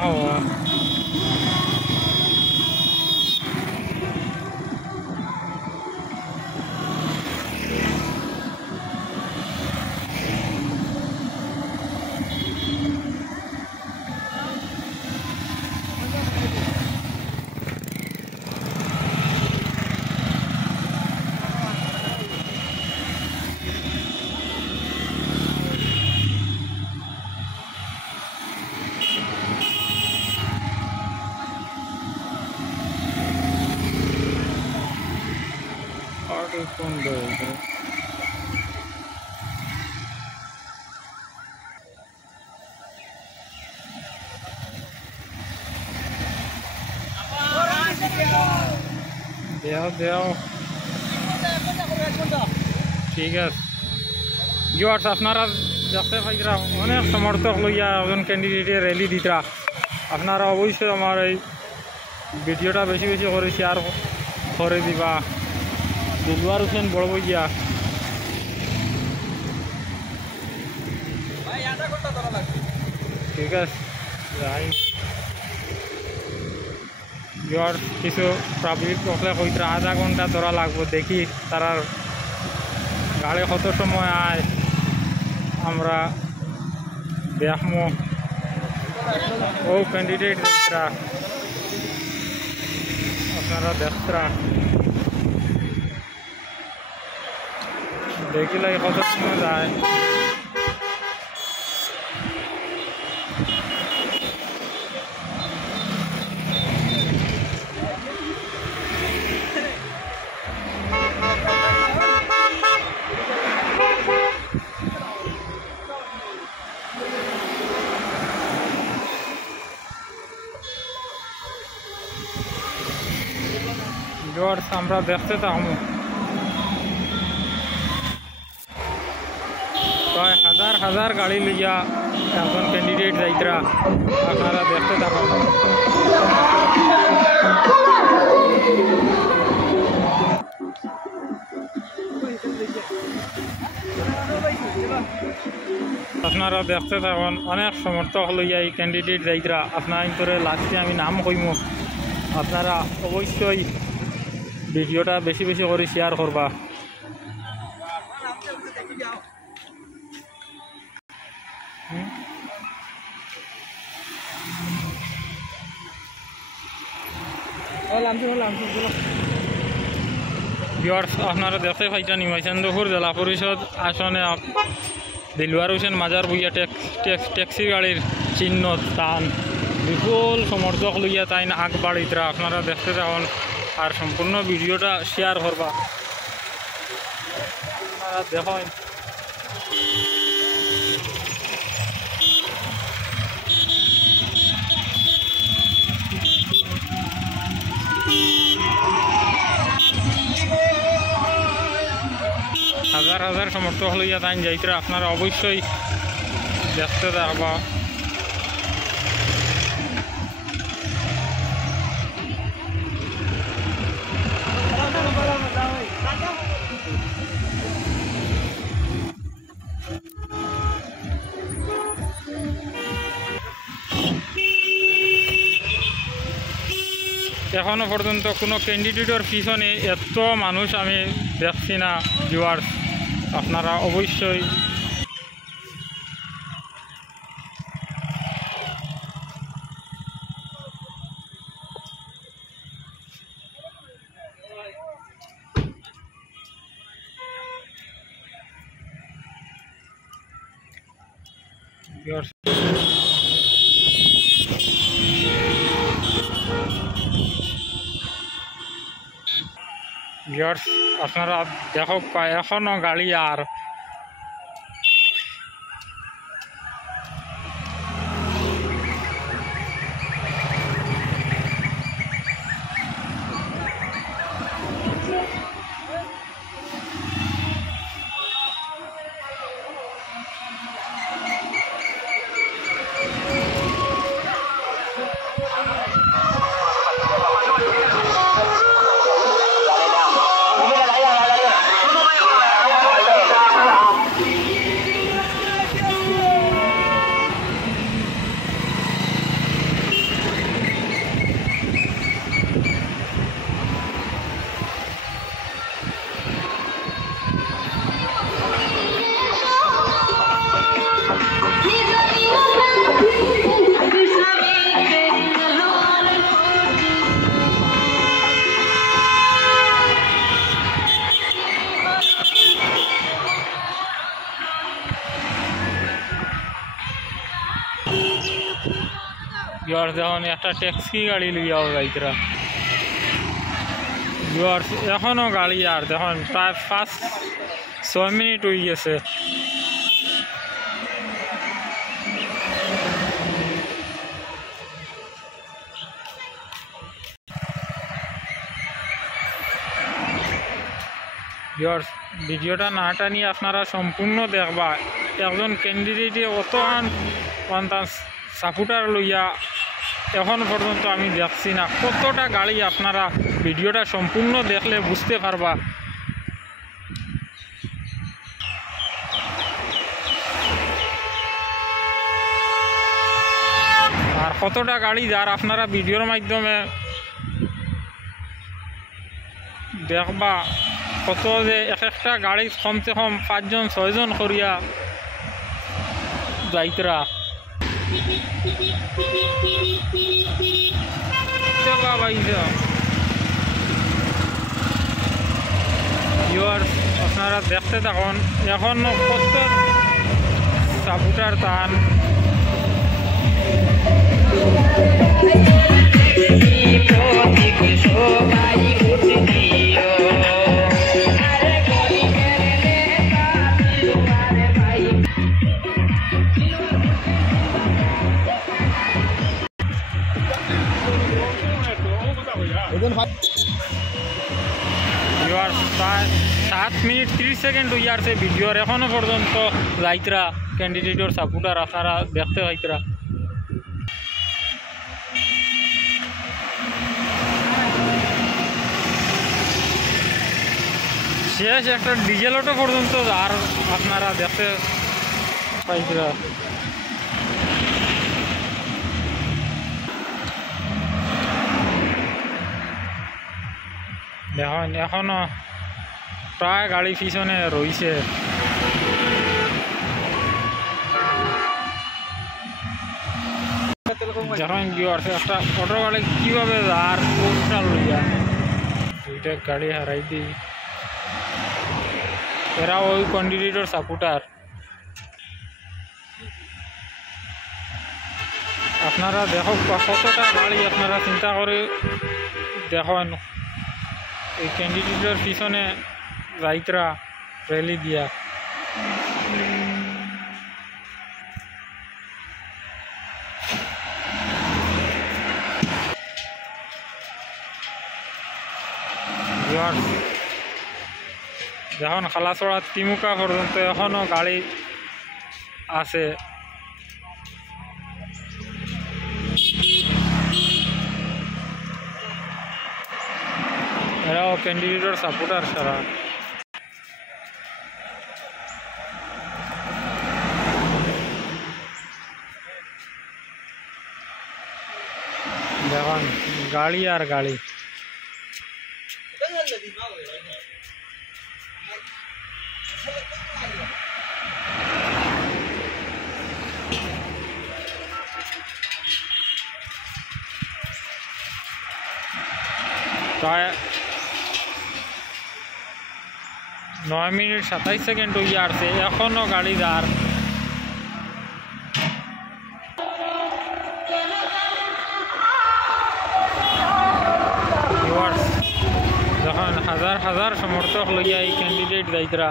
हो कौन दो ठीक है ভিউয়ার্স আপনারা দেখতে পাইরা অনেক সমর্থক লইয়া একজন ক্যান্ডিডেটের র্যালি দিতরা আপনারা অবশ্যই আমার এই ভিডিওটা বেশি বেশি করে শেয়ার করে দিবা দিলওয়ার হোসেন বড় বইয়া ঠিক আছে ভিউয়ার্স কিছু প্রাইভেট পক্ষে কইতরা আধা ঘন্টা ধরা লাগবো দেখি তারার গাড়ি কত সময় আয় আমরা দেখমো ও ক্যান্ডিডেট দেখতরা আপনারা দেখতরা দেখিলে কত সময় যায় আমরা দেখতে থাকবো প্রায় হাজার হাজার গাড়ি লইয়া এখন ক্যান্ডিডেট যাইতরা আপনারা দেখতে থাকুন আপনারা দেখতে থাকুন অনেক সমর্থক লইয়া এই ক্যান্ডিডেট যাইতরা আপনার করে লাস্টে আমি নাম কইমু আপনারা অবশ্যই ভিডিওটা বেশি বেশি করে শেয়ার করবা ভিউয়ার্স আপনারা দেখতে পাইছেন নিমাইচন্দ্রপুর জেলা পরিষদ আসনে দিলওয়ার হোসেন মাজার বইয়া ট্যাক্সি গাড়ির চিহ্ন স্থান বিপুল সমর্থক লইয়া তাই আগ বাড়িতরা আপনারা দেখতে থাকুন আর সম্পূর্ণ ভিডিওটা শেয়ার করবা আপনারা দেখুন হাজার হাজার সমর্থক লইয়া তাই যাইতরা আপনারা অবশ্যই দেখতে থাকবা এখনো পর্যন্ত কোনো ক্যান্ডিডেটের পিছনে এত মানুষ আমি দেখছি না ভিউয়ার্স আপনারা অবশ্যই ভিউয়ার্স আপনারা দেখো এখনো গাড়ি আর ভিউয়ার্স দেখুন একটা ট্যাক্সি গাড়ি লইয়াও যাইতরা ভিউয়ার্স এখনও গাড়ি আর দেখুন প্রায় 5-6 মিনিট হয়ে গেছে। ভিউয়ার্স ভিডিওটা না টানিয়ে আপনারা সম্পূর্ণ দেখবা একজন ক্যান্ডিডেটে অতখান সাপোর্টার লইয়া এখন পর্যন্ত আমি দেখছি না। কতটা গাড়ি আপনারা ভিডিওটা সম্পূর্ণ দেখলে বুঝতে পারবা। আর কতটা গাড়ি যার আপনারা ভিডিওর মাধ্যমে দেখবা কত যে এক একটা গাড়ি কমসে কম 5-6 জন করিয়া যাইতরা আপনারা দেখতে থাকুন এখন কত সাপোর্টার টান প্রায় 7 মিনিট 30 সেকেন্ড হয়ে আসছে ভিডিওর এখনো পর্যন্ত যাইতরা ক্যান্ডিডেটর সাপোর্টার আপনারা দেখতে পাইতরা। শেষ একটা ডিজেল অটো পর্যন্ত আর আপনারা দেখতে পাইতরা। দেখুন এখনো প্রায় গাড়ি পিছনে রয়েছে। যখন একটা অটো গাড়ি কীভাবে আর পোস্টার লইয়া দুইটা গাড়ি হারাই দিই। এরা ওই ক্যান্ডিডেটর সাপোর্টার। আপনারা দেখো কতটা গাড়ি আপনারা চিন্তা করে দেখুন এই ক্যান্ডিডেটের পিছনে যাইতরা র্যালি দিয়া। যখন খালাছড়া তিমুকা পর্যন্ত এখনো গাড়ি আছে। এরাও ক্যান্ডিডেটর সাপোর্টার সারা। দেখুন গাড়ি আর গাড়ি। প্রায় 9 মিনিট 27 সেকেন্ড হয়ে আসছে এখনো গাড়ি দাঁড়। যখন হাজার হাজার সমর্থক লইয়া এই ক্যান্ডিডেট যাইতরা